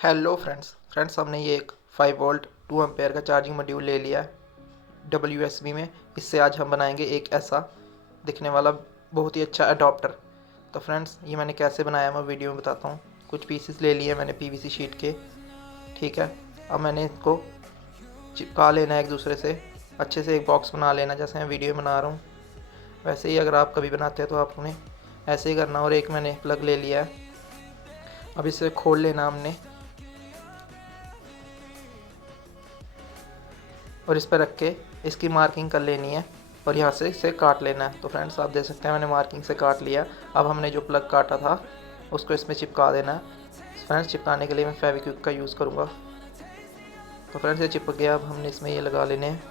Hello friends हमने ये एक 5 वोल्ट 2 एम्पेयर का चार्जिंग मॉड्यूल ले लिया है WSB में। इससे आज हम बनाएंगे एक ऐसा दिखने वाला बहुत ही अच्छा अडॉप्टर। तो फ्रेंड्स ये मैंने कैसे बनाया मैं वीडियो में बताता हूँ। कुछ पीसेस ले लिए मैंने PVC शीट के, ठीक है। अब मैंने इसको चिपका लेना है एक दूसरे से, अच्छे से एक बॉक्स बना लेना जैसे मैं वीडियो में बना रहा हूँ। वैसे ही अगर आप कभी बनाते हैं तो आपने ऐसे ही करना। और एक मैंने प्लग ले लिया है, अब इसे खोल लेना हमने और इस पर रख के इसकी मार्किंग कर लेनी है और यहाँ से इसे काट लेना है। तो फ्रेंड्स आप देख सकते हैं मैंने मार्किंग से काट लिया। अब हमने जो प्लग काटा था उसको इसमें चिपका देना है। फ्रेंड्स चिपकाने के लिए मैं फेविक्विक का यूज़ करूँगा। तो फ्रेंड्स ये चिपक गया। अब हमने इसमें ये लगा लेने हैं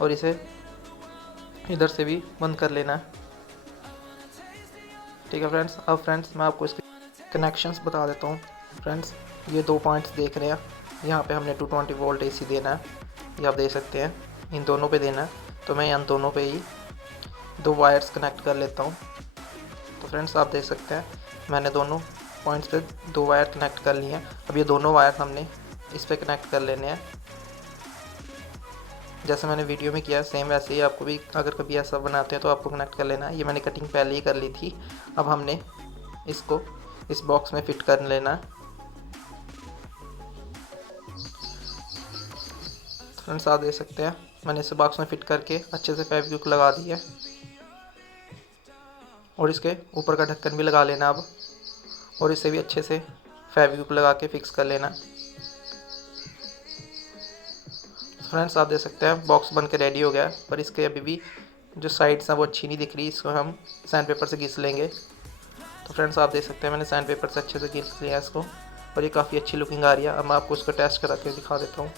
और इसे इधर से भी बंद कर लेना है, ठीक है फ्रेंड्स। अब फ्रेंड्स मैं आपको इसके कनेक्शंस बता देता हूँ। फ्रेंड्स ये 2 पॉइंट्स देख रहे हैं, यहाँ पे हमने 220 वोल्ट AC देना है, ये आप देख सकते हैं इन दोनों पे देना है। तो मैं इन दोनों पे ही 2 वायर्स कनेक्ट कर लेता हूँ। तो फ्रेंड्स आप देख सकते हैं मैंने दोनों पॉइंट्स पे 2 वायर कनेक्ट कर लिए हैं। अब ये दोनों वायर हमने इस पे कनेक्ट कर लेने हैं जैसे मैंने वीडियो में किया, सेम वैसे ही आपको भी अगर कभी ऐसा बनाते हैं तो आपको कनेक्ट कर लेना है। ये मैंने कटिंग पहले ही कर ली थी। अब हमने इसको इस बॉक्स में फिट कर लेना है। फ्रेंड्स आप देख सकते हैं मैंने इसे बॉक्स में फिट करके अच्छे से फेविक्विक लगा दी है और इसके ऊपर का ढक्कन भी लगा लेना अब, और इसे भी अच्छे से फेविक्विक लगा के फिक्स कर लेना। फ्रेंड्स आप देख सकते हैं बॉक्स बन के रेडी हो गया है, पर इसके अभी भी जो साइड्स हैं वो अच्छी नहीं दिख रही। इसको हम सैंड पेपर से घिस लेंगे। तो फ्रेंड्स आप देख सकते हैं मैंने सैंड पेपर से अच्छे से घिस लिया इसको और ये काफ़ी अच्छी लुकिंग आ रही है। अब मैं आपको इसको टेस्ट करा के दिखा देता हूँ।